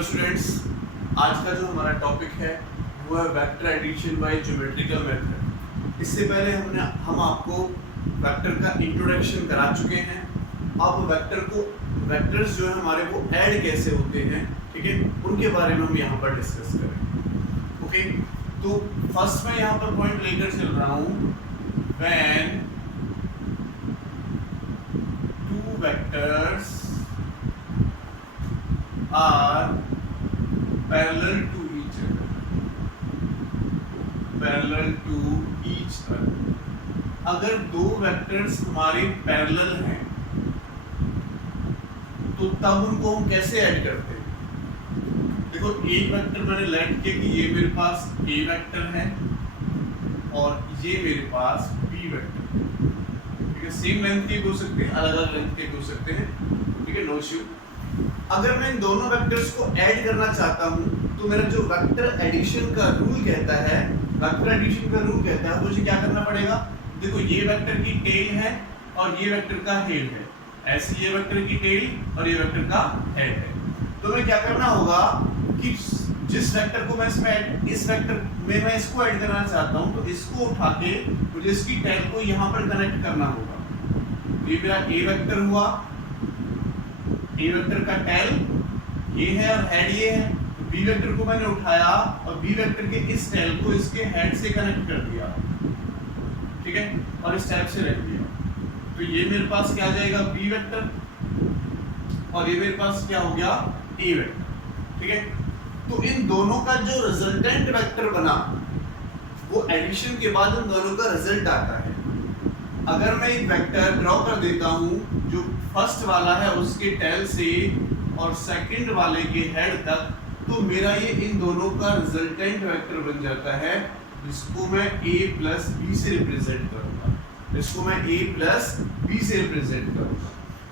Hello students, आज का जो हमारा टॉपिक है वो है vector addition by geometrical method. इससे पहले हम आपको वेक्टर का इंट्रोडक्शन करा चुके हैं। अब वेक्टर्स जो है हमारे वो ऐड कैसे होते हैं, ठीक है, उनके बारे में हम यहाँ पर डिस्कस करें। ओके, तो फर्स्ट मैं यहाँ पर पॉइंट लेकर चल रहा हूँ, when two vectors are parallel to each other। अगर दो वेक्टर्स हमारे पैरेलल हैं तो तब उनको हम कैसे ऐड करते हैं। देखो, एक वेक्टर मैंने लेट किया कि ये मेरे पास A वेक्टर है और ये मेरे पास B वेक्टर है, ठीक है। सेम लेंथ के भी हो सकते हैं, अलग अलग लेंथ के भी हो सकते हैं, ठीक है, नो इश्यू। अगर मैं इन दोनों वेक्टर्स को ऐड करना चाहता हूं तो मेरा जो वेक्टर एडिशन का रूल कहता है मुझे क्या करना पड़ेगा। देखो, ये वेक्टर की टेल है और ये वेक्टर का हेड है, ऐसे ये वेक्टर की टेल और ये वेक्टर का हेड है। तो मैं क्या करना होगा कि जिस वेक्टर को मैं इस वेक्टर में मैं इसको ऐड करना चाहता हूं तो इसको उठा के मुझे इसकी टेल को यहां पर कनेक्ट करना होगा। ये मेरा ए वेक्टर हुआ, ए वेक्टर का टेल ये है और हेड ये है। तो बी वेक्टर को मैंने उठाया और बी वेक्टर के इस टेल को इसके हेड से कनेक्ट कर दिया, ठीक है, और इस टाइप से रख दिया। तो ये मेरे पास क्या आ जाएगा, बी वेक्टर, और ये मेरे पास क्या हो गया, ए वेक्टर, ठीक है। तो इन दोनों का जो रिजल्टेंट वेक्टर बना वो एडिशन के बाद इन दोनों का रिजल्ट आता है। अगर मैं एक वेक्टर ड्रॉ कर देता हूं जो फर्स्ट वाला है उसके टेल से और सेकंड वाले के हेड तक, तो मेरा ये इन दोनों का रिजल्टेंट वेक्टर बन जाता है, जिसको मैं a प्लस बी से रिप्रेजेंट करूंगा।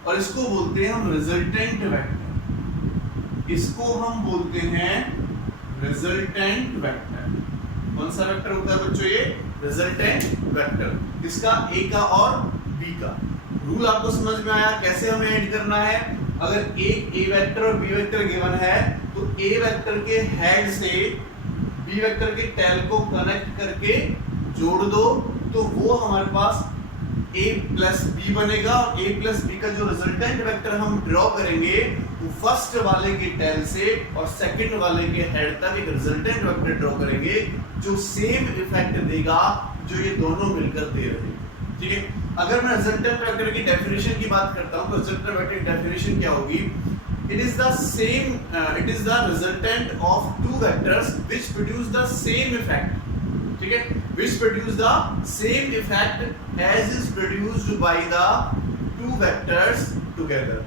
और इसको बोलते हैं हम रिजल्टेंट वेक्टर। इसको हम बोलते हैं रिजल्टेंट वेक्टर। कौन सा वेक्टर होता है बच्चों, ये रिजल्टेंट वेक्टर। इसका a का और b का रूल आपको समझ में आया, कैसे हमें ऐड करना है। अगर एक a वेक्टर और b वेक्टर गिवन है तो a वेक्टर के हेड से b वेक्टर के टेल को कनेक्ट करके जोड़ दो, तो वो हमारे पास a प्लस b बनेगा। और a प्लस b का जो रिजल्टेंट वेक्टर हम ड्रॉ करेंगे वो फर्स्ट वाले के टेल से और सेकंड वाले के हेड तक एक रिजल्टेंट वेक्टर ड्रॉ करेंगे जो सेम इफेक्ट देगा जो ये दोनों मिलकर दे रहे हैं, ठीक है। अगर मैं रिजल्टेंट वेक्टर की डेफिनेशन की बात करता हूं तो रिजल्टेंट वेक्टर की डेफिनेशन क्या होगी, it is the resultant of two vectors which produce the same effect, ठीक है, which produce the same effect as is produced by the two vectors together.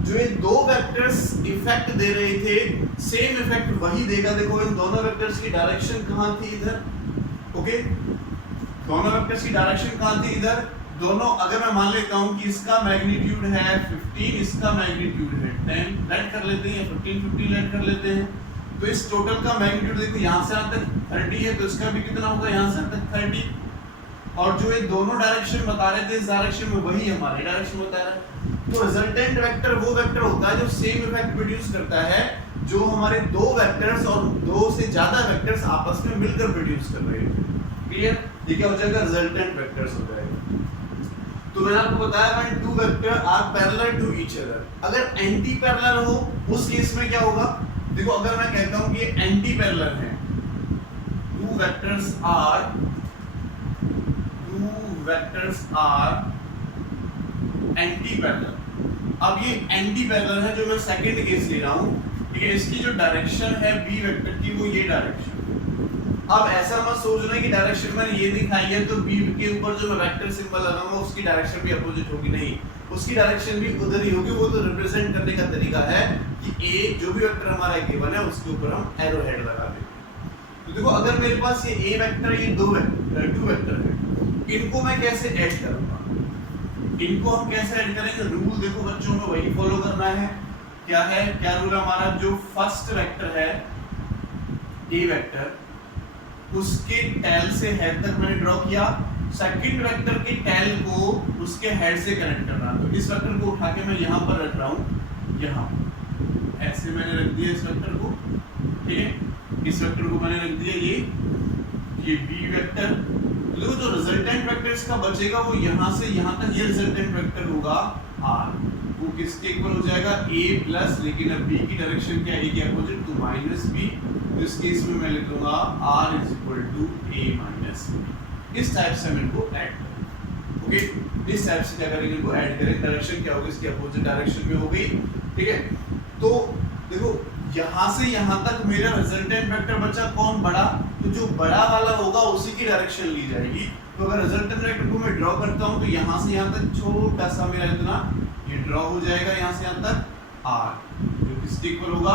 जो ये दो वेक्टर्स इफेक्ट दे रहे थे सेम इफेक्ट वही देगा। देखो, इन दोनों वेक्टर्स की डायरेक्शन कहां थी, इधर, ओके, दोनों वेक्टर्स की डायरेक्शन कहां थी, इधर। दोनों, अगर मैं मान लेता हूं कि इसका मैग्नीट्यूड है 15, इसका मैग्नीट्यूड है 10, लेट कर लेते हैं, 15 लेट कर लेते हैं, तो इस टोटल का मैग्नीट्यूड देखो यहां से यहां तक 30 है, तो इसका भी कितना होगा, यहां से तक 30। और जो ये दोनों डायरेक्शन बता रहे थे इस डायरेक्शन में वही हमारी डायरेक्शन बता रहा है। तो रिजल्टेंट वेक्टर वो वेक्टर होता है जो सेम इफेक्ट प्रोड्यूस करता है, जो हमारे दो वेक्टर्स और दो से ज्यादा वेक्टर्स आपस में मिलकर प्रोड्यूस कर रहे हैं। क्लियर, ये क्या हो जाएगा, रिजल्टेंट वेक्टर्स हो जाएगा। तो मैंने आपको बताया when two vector are parallel to each other. अगर एंटी पैरेलल हो उस केस में क्या होगा, देखो, अगर मैं कहता हूं कि एंटी पैरेलल है, two vectors are anti parallel. अब ये एंटी पैरेलल है जो मैं सेकंड केस ले रहा हूं, ठीक है। इसकी जो डायरेक्शन है बी वेक्टर की वो ये डायरेक्शन। अब ऐसा मत सोचना कि डायरेक्शन मैंने ये दिखाई है तो बी के ऊपर जो मैं वेक्टर सिंबल लगाऊंगा उसकी डायरेक्शन भी अपोजिट होगी, नहीं, उसकी डायरेक्शन भी उधर ही होगी। वो तो रिप्रेजेंट करने का तरीका है कि ए जो भी वेक्टर हमारा गिवन है उसके ऊपर हम एरो हेड लगा देंगे। तो देखो, अगर मेरे पास ये ए वेक्टर, ये टू वेक्टर है, इनको मैं कैसे ऐड करूंगा, इनको हम कैसे ऐड करेंगे। रूल देखो बच्चों में वही फॉलो करना है। क्या है, क्या रूल हमारा, जो फर्स्ट वेक्टर है ए वेक्टर, उसके टेल से हेड तक मैंने ड्रॉ किया, सेकंड वेक्टर के टेल को उसके हेड से कनेक्ट करना। तो इस वेक्टर को उठा के मैं यहां पर रख रहा हूं, यहां ऐसे मैंने रख दिया इस वेक्टर को, ठीक है, इस वेक्टर को मैंने रख दिया ये बी वेक्टर। तो देखो जो रिजल्टेंट वेक्टर इसका बचेगा वो यहाँ से यहाँ तक ये रिजल्टेंट वेक्टर होगा आर, वो किसके इक्वल हो जाएगा a प्लस, लेकिन अब b की डायरेक्शन क्या है, a के अपोजिट तो माइनस b, तो इस केस में मैं लिख दूंगा r is equal to a minus b। इस टाइप से हम इनको ऐड करें, ओके, इस टाइप से क्या करेंगे, इनको ऐड करें, डायरेक्शन क्या होगी इसके अपोजिट डायरेक्शन में हो गई, ठीक है। तो देखो यहाँ से यहाँ तक मेरा रिजल्टेंट वेक्टर बचा कौन, बड़ा, तो जो बड़ा वाला होगा उसी की डायरेक्शन ली जाएगी। तो अगर रिजल्टेंट वेक्टर को मैं ड्रॉ करता हूँ तो यहाँ से यहाँ तक छोटा सा मेरा इतना ये ड्रॉ हो जाएगा, यहाँ से यहाँ तक r, जो किसके इक्वल होगा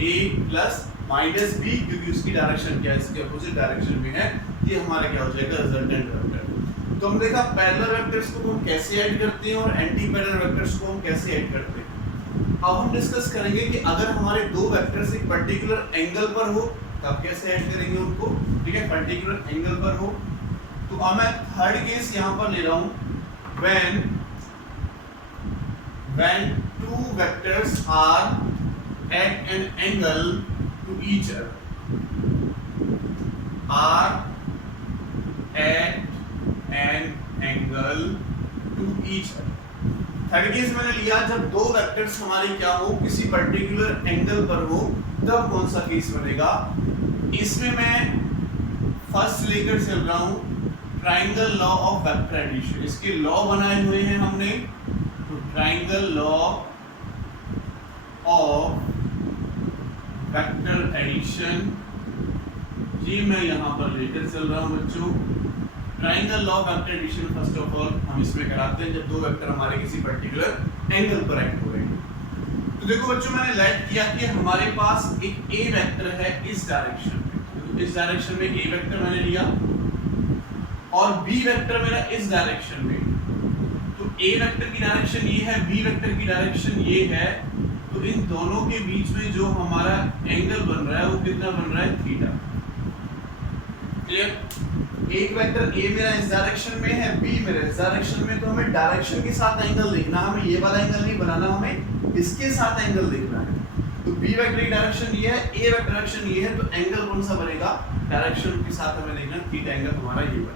a प्लस माइनस b, क्योंकि उसकी डायरेक्शन क्या है, इसके अपोजिट डायरेक्शन में है, ये हमारा क्या हो जाएगा रिजल्टेंट वेक्टर। तो हम देखा पैरेलल वेक्टर्स को हम कैसे ऐड करते हैं और एंटी पैरेलल वेक्टर्स को हम कैसे ऐड करते हैं। अब हम डिस्कस करेंगे कि अगर हमारे दो वेक्टर्स एक पर्टिकुलर एंगल पर हो तब कैसे ऐड करेंगे उनको, ठीक है, पर्टिकुलर एंगल पर हो। तो अब मैं थर्ड केस यहाँ पर ले रहा हूँ, when two vectors are at an angle to each other, are at an angle to each other। Third case मैंने लिया जब दो वेक्टर्स हमारे क्या हो, किसी पर्टिकुलर एंगल पर हो, तब कौन सा केस बनेगा। इसमें मैं फर्स्ट लेकर चल रहा हूं triangle law of vector addition. इसके लॉ बनाए हुए हैं हमने, तो triangle law of vector addition ये मैं यहां पर लेकर चल रहा हूं बच्चों। Triangle law of vector addition first of all हम इसमें कराते हैं जब दो वेक्टर हमारे किसी पर्टिकुलर एंगल पर एक्ट हो रहे हैं। तो देखो बच्चों मैंने लेट किया कि हमारे पास एक ए वेक्टर है इस डायरेक्शन में, तो इस डायरेक्शन में ए वेक्टर मैंने लिया और बी वेक्टर मेरा इस डायरेक्शन में। तो ए वेक्टर की डायरेक्शन ये है, बी वेक्टर की डायरेक्शन ये है, तो इन दोनों के बीच में जो हमारा एंगल बन रहा है वो कितना बन रहा है, थीटा। क्लियर। एक वेक्टर ए मेरा इस डायरेक्शन में है, बी मेरा इस डायरेक्शन में, तो हमें डायरेक्शन के साथ एंगल देखना, हमें ये वाला एंगल नहीं बनाना, हमें इसके साथ एंगल देखना है। तो बी वेक्टर की डायरेक्शन ये है, ए वेक्टर डायरेक्शन ये है, तो एंगल कौन सा बनेगा, डायरेक्शन के साथ हमें देखना थीटा एंगल हमारा ये बनेगा।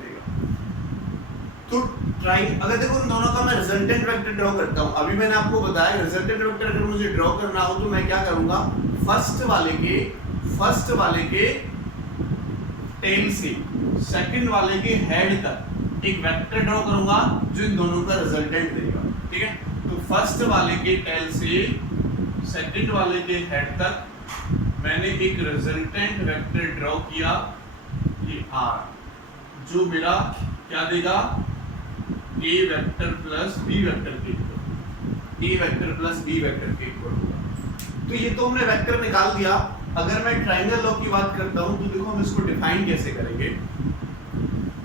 तो ट्राइंगल अगर देखो इन दोनों का मैं रिजल्टेंट वेक्टर ड्रॉ करता हूं, अभी मैंने आपको बताया रिजल्टेंट वेक्टर अगर मुझे ड्रॉ करना हो तो मैं क्या करूंगा, फर्स्ट वाले के टेल से सेकंड वाले के हेड तक एक वेक्टर ड्रॉ करूंगा जो इन दोनों का रिजल्टेंट देगा, ठीक है। तो फर्स्ट वाले के टेल से सेकंड वाले के हेड तक मैंने एक रिजल्टेंट वेक्टर ड्रॉ किया, ये r, जो मेरा क्या देगा, a vector plus b vector के equal, a vector plus b vector के इक्वल होगा। तो ये तो हमने वेक्टर निकाल दिया। अगर मैं ट्राइंगल लॉ की बात करता हूं तो देखो हम इसको डिफाइन कैसे करेंगे।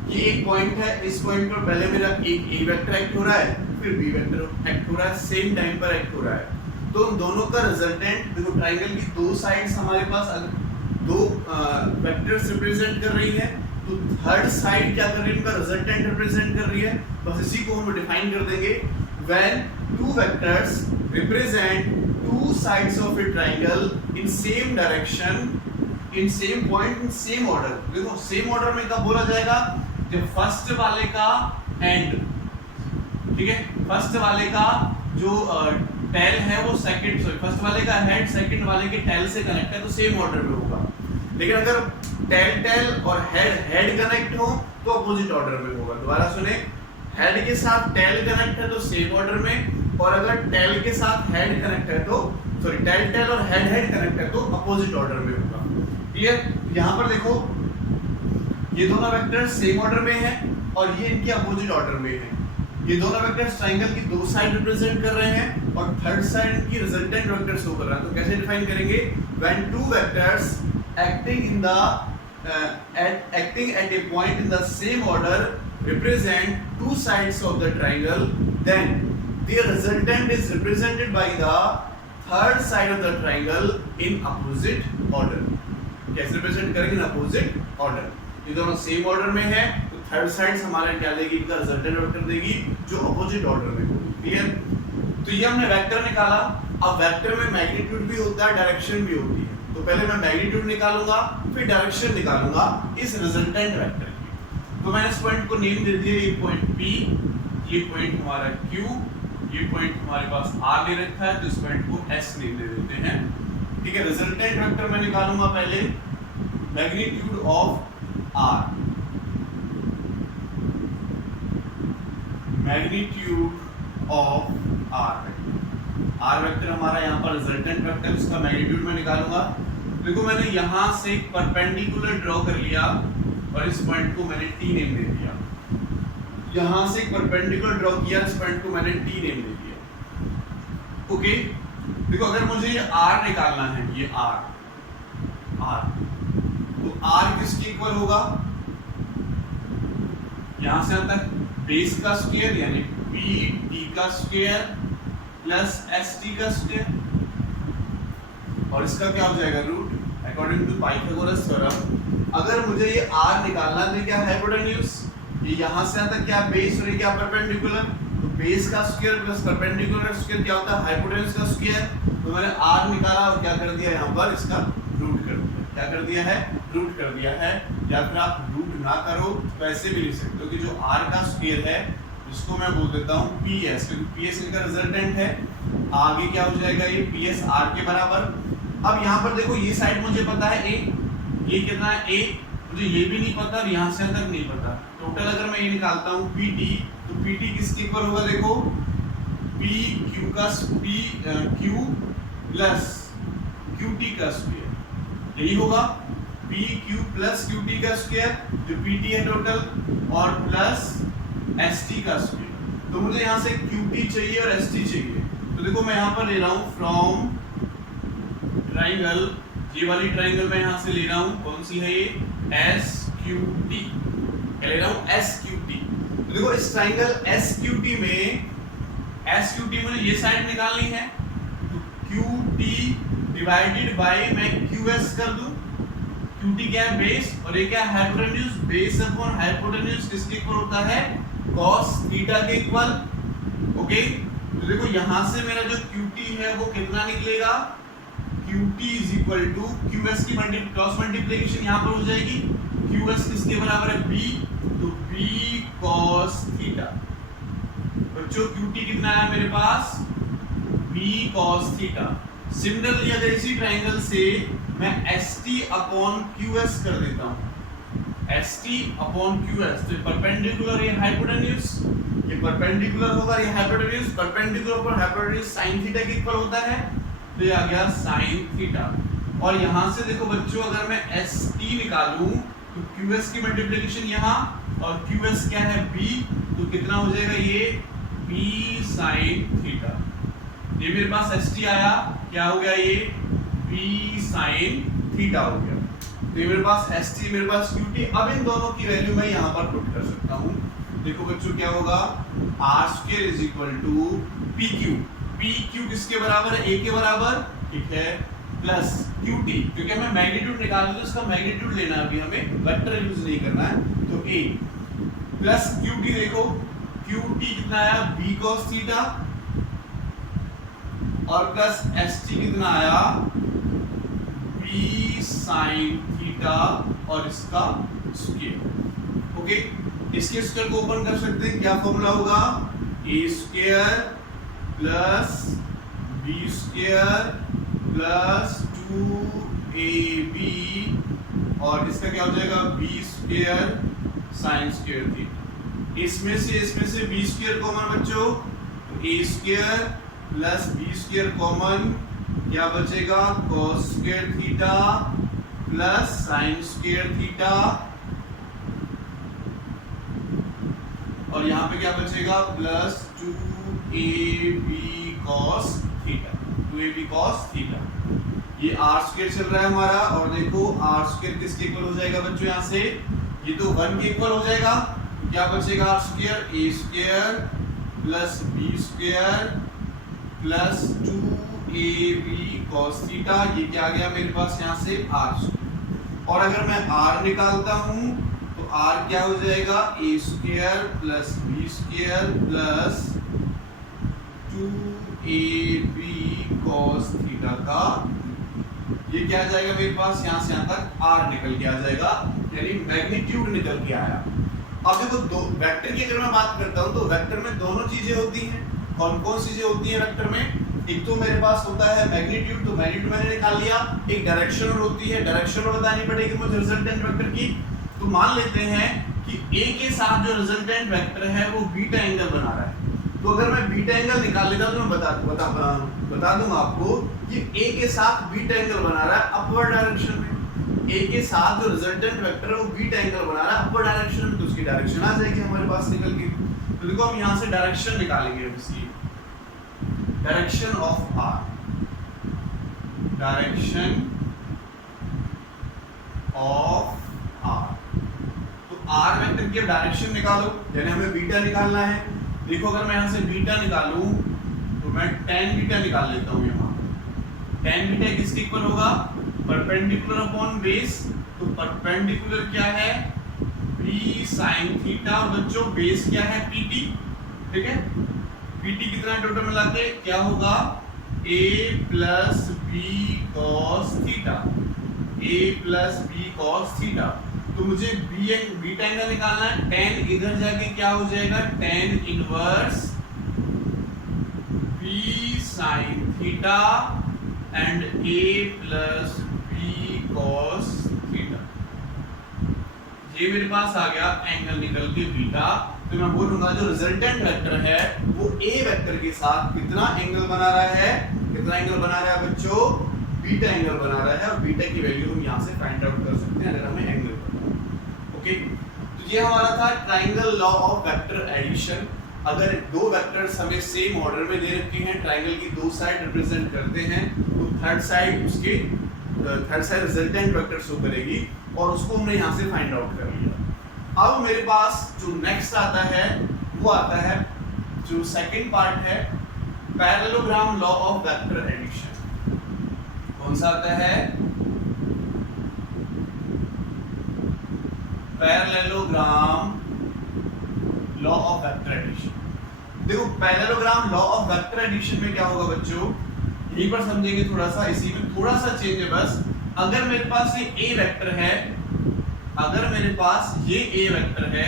ये एक पॉइंट है, इस पॉइंट पर पहले मेरा एक a वेक्टर एक्ट हो रहा है, फिर b वेक्टर एक्ट हो रहा है, सेम टाइम पर एक्ट हो रहा है। तो उन दोनों का रिजल्टेंट देखो, ट्राइंगल की दो साइड्स हमारे पास दो वेक्टर्स रिप्रेजेंट कर रही है, तो थर्ड साइड क्या कर रही है, उनका रिजल्टेंट रिप्रेजेंट कर रही है। बस इसी को हम डिफाइन कर देंगे, when two vectors represent two sides of a triangle in same direction, in same point, in same order। देखो सेम ऑर्डर में कब बोला जाएगा, जब फर्स्ट वाले का एंड, ठीक है, फर्स्ट वाले का जो टेल है वो फर्स्ट वाले का हेड सेकंड वाले के टेल से कनेक्ट है, तो सेम ऑर्डर में होगा। लेकिन अगर टेल और हेड कनेक्ट हो तो अपोजिट ऑर्डर में होगा। दोबारा सुने, हेड के साथ टेल कनेक्ट है तो सेम ऑर्डर में, और अगर टेल के साथ हेड कनेक्ट है तो टेल और हेड कनेक्ट है तो अपोजिट ऑर्डर में होगा। क्लियर। यहाँ पर देखो ये दोनों वेक्टर सेम ऑर्डर में है और ये इनके अपोजिट ऑर्डर में है। ये दोनों वेक्टर्स ट्रायंगल की दो साइड रिप्रेजेंट कर रहे हैं और थर्ड साइड इनकी रिजल्टेंट वेक्टर शो कर रहा है। तो कैसे डिफाइन करेंगे, when two vectors acting at a point in the same order represent two sides of the triangle, then their resultant is represented by the third side of the triangle in opposite order। कैसे represent करेंगे, in opposite order। ये दोनों same order में है तो third side हमारा क्या देगी, इनका रिजल्टेंट वेक्टर देगी जो अपोजिट ऑर्डर में होगी। क्लियर। तो ये हमने वेक्टर निकाला। अब वेक्टर में मैग्नीट्यूड भी होता है, डायरेक्शन भी होती है, तो पहले मैं मैग्नीट्यूड निकालूंगा फिर डायरेक्शन निकालूंगा इस रिजल्टेंट वेक्टर की। तो मैंने इस पॉइंट को नेम दे दिया, ये पॉइंट P, ये पॉइंट हमारा Q, ये पॉइंट हमारे पास R दे रखा है, तो इस पॉइंट को S नेम दे देते हैं। ठीक है, रिजल्टेंट वेक्टर मैं निकालूंगा पहले magnitude of R, magnitude of R vector हमारा यहाँ पर रिजल्टेंट वेक्टर, इसका मैग्नीट्यूड मैं निकालूंगा। देखो मैंने यहाँ से एक परपेंडिकुलर ड्रॉ कर लिया और इस पॉइंट को मैंने T नेम दे दिया। यहाँ से एक परपेंडिकुलर ड्रॉ किया, इस पॉइंट को मैंने T नेम दे दिया। ओके, देखो अगर मुझे ये R निकालना है, ये R, तो R किसके इक्वल होगा? यहाँ से यहाँ तक बेस का स्क्वायर यानी PT का स्क्वायर प्लस ST का स्क्वायर, और इसका क्या हो जाएगा? Root according to Pythagoras theorem. अगर मुझे ये R निकालना है, क्या हाइपोटेन्यूज, ये यहाँ से यहाँ तक क्या बेस और ये क्या परपेंडिकुलर, तो बेस का स्क्वायर प्लस परपेंडिकुलर स्क्वायर क्या होता है? हाइपोटेन्यूज का स्क्वायर। तो मैंने R निकाला और क्या कर दिया यहाँ पर? इसका रूट कर दिया। क्या कर दिया है? रूट कर दिया है। या फिर आप रूट ना करो तो ऐसे भी लिख सकते हो कि जो R का स्क्वायर है इसको मैं बोल देता हूँ PS, क्योंकि PS इनका रिजल्टेंट है। आगे क्या हो जाएगा? ये PS R के बराबर। अब यहाँ पर देखो ये साइड मुझे पता है A, ये कितना है A, मुझे ये भी नहीं पता और यहाँ से तक नहीं पता। टोटल अगर मैं ये निकालता हूँ PT, तो PT किसके इक्वल होगा? देखो PQ का Q प्लस QT का स्क्वायर, यही होगा PQ प्लस QT का स्क्वायर जो PT है टोटल, और प्लस ST का स्क्वायर। तो मुझे यहाँ से QT चाहिए और ST चाहिए, तो देखो मैं यहाँ पर ले रहा हूँ फ्रॉम ट्राइंगल, ये वाली ट्राइंगल मैं यहाँ से ले रहा हूँ, कौन सी है ये? SQT, क्या ले रहा हूँ? SQT। तो देखो इस ट्राइंगल SQT में मुझे ये साइड निकालनी है, तो QT डिवाइडेड बाय मैं QS कर दूं। QT क्या है? बेस, और ये क्या है? हाइपोटेन्यूज। बेस अपॉन हाइपोटेन्यूज किसके इक्वल होता है? cos थीटा के इक्वल। ओके, तो देखो यहाँ से मेरा जो QT है वो कितना निकलेगा? QT is equal to QS की क्रॉस मल्टीप्लिकेशन यहाँ पर हो जाएगी। QS किसके बराबर है? B, तो B cos थीटा। बच्चों QT कितना है मेरे पास? B cos theta. सिमिलरली अगर इसी ट्राइंगल से मैं ST अपॉन QS कर देता हूँ, ST अपॉन QS, तो परपेंडिकुलर ये हाइपोटेन्यूज, ये परपेंडिकुलर होगा, ये हाइपोटेन्यूज, परपेंडिकुलर पर हाइपोटेन्यूज sin थीटा के इक्वल होता है, तो ये आ गया sin थीटा। और यहाँ से देखो बच्चों अगर मैं ST निकालूं तो QS की मल्टीप्लिकेशन यहाँ, और QS क्या है? B, तो कितना हो जाएगा? ये B sin थीटा। ये मेरे पास ST आया, क्या हो गया? ये B sin थीटा हो गया। तो ये मेरे पास ST, मेरे पास QT। अब इन दोनों की वैल्यू मैं यहाँ पर पुट कर सकता हूँ। देखो बच्चों क्या होगा? R² is equal to PQ। PQ किसके बराबर है? A के बराबर, ठीक है, प्लस QT, क्योंकि हमें मैग्नीट्यूड निकालना है तो इसका मैग्नीट्यूड लेना है, अभी हमें वेक्टर यूज नहीं करना है, तो A प्लस QT। देखो QT कितना आया? B cos थीटा, और प्लस ST कितना आया? B sin थीटा, और इसका स्क्वायर। ओके, इसके स्क्वायर को ओपन कर सकते हैं, क्या फॉर्मूला होगा? A square plus B square plus 2AB, और इसका क्या हो जाएगा? B square sin square theta. इसमें से B स्क्वायर कॉमन बच्चों, तो A square plus B square common, क्या बचेगा? cos square theta plus sin square theta, और यहाँ पे क्या बचेगा? Plus 2AB cos theta, 2AB cos theta. ये R स्क्वायर चल रहा है हमारा, और देखो R स्क्वायर किसके इक्वल हो जाएगा बच्चों? यहाँ से ये तो 1 के इक्वल हो जाएगा, तो क्या बचेगा? R square, A square plus B square plus 2AB cos theta. ये क्या आ गया मेरे पास यहाँ से? R square. और अगर मैं R निकालता हूँ तो R क्या हो जाएगा? A square plus B square plus 2AB cos theta का ये क्या आ जाएगा मेरे पास, यहाँ से यहाँ तक r निकल के आ जाएगा, यानी मैग्नीट्यूड निकल के आया। अब देखो दो वेक्टर की अगर मैं बात करता हूँ तो वेक्टर में दोनों चीजें होती हैं। कौन कौन सी चीजें होती हैं वेक्टर में? एक तो मेरे पास होता है मैग्नीट्यूड, तो मैग्नीट्यूड मैंने निकाल लिया। एक डायरेक्शन होती है, डायरेक्शन बतानी पड़ेगी मुझे रिजल्टेंट वेक्टर की। तो मान लेते हैं कि a के साथ जो रिजल्टेंट वेक्टर है वो बीटा एंगल बना रहा है। तो अगर मैं बीटा एंगल निकाल लेता हूं तो मैं बता दूंगा आपको कि a के साथ बीटा एंगल बना रहा है अपवर्ड डायरेक्शन में। a के साथ जो रिजल्टेंट वेक्टर है वो बीटा एंगल बना रहा है अपवर्ड डायरेक्शन में, तो उसकी डायरेक्शन आ जाएगी हमारे पास निकल के। तो देखो हम यहां से डायरेक्शन निकालेंगे, इसकी direction of r, direction of r। तो r वेक्टर की डायरेक्शन निकालो, यानी हमें बीटा निकालना है। देखो अगर मैं यहां से बीटा निकालूं तो मैं tan बीटा निकाल लेता हूं। यहाँ tan बीटा किसके इक्वल होगा? Perpendicular upon base. तो परपेंडिकुलर क्या है? b sin theta. बच्चों बेस क्या है? pt, ठीक है। pt कितना टोटल मिला के क्या होगा? a plus b cos theta, a plus b cos theta. तो मुझे बीटा एंगल निकालना है। tan इधर जाके क्या हो जाएगा? tan inverse b sin theta and a plus b cos theta. ये मेरे पास आ गया एंगल निकल के बीटा। तो मैं बोलूंगा जो रिजल्टेंट वेक्टर है वो a वेक्टर के साथ कितना एंगल बना रहा है? कितना एंगल बना रहा है बच्चों? बीटा एंगल बना रहा है। और बीटा की वैल्यू हम यहाँ से फाइंड आउट कर सकते हैं अगर हमें एंगल पता है। ओके, तो ये हमारा था triangle law of vector addition. अगर दो वेक्टर्स हमें सेम ऑर्डर में दे रखे हैं, ट्राइंगल की दो साइड रिप्रेजेंट करते हैं, तो थर्ड साइड उसके third side resultant vector show करेगी, और उसको हमने यहाँ से फाइंड आउट कर लिया। अब मेरे पास जो नेक्स्ट आता है वो आता है, जो सेकंड पार्ट है, parallelogram law of vector addition. कौन सा आता है? Parallelogram law of vector addition. देखो parallelogram law of vector addition में क्या होगा बच्चों, यहीं पर समझेंगे थोड़ा सा। इसी में थोड़ा सा चेंज है बस। अगर मेरे पास ये a वेक्टर है, अगर मेरे पास ये a वेक्टर है,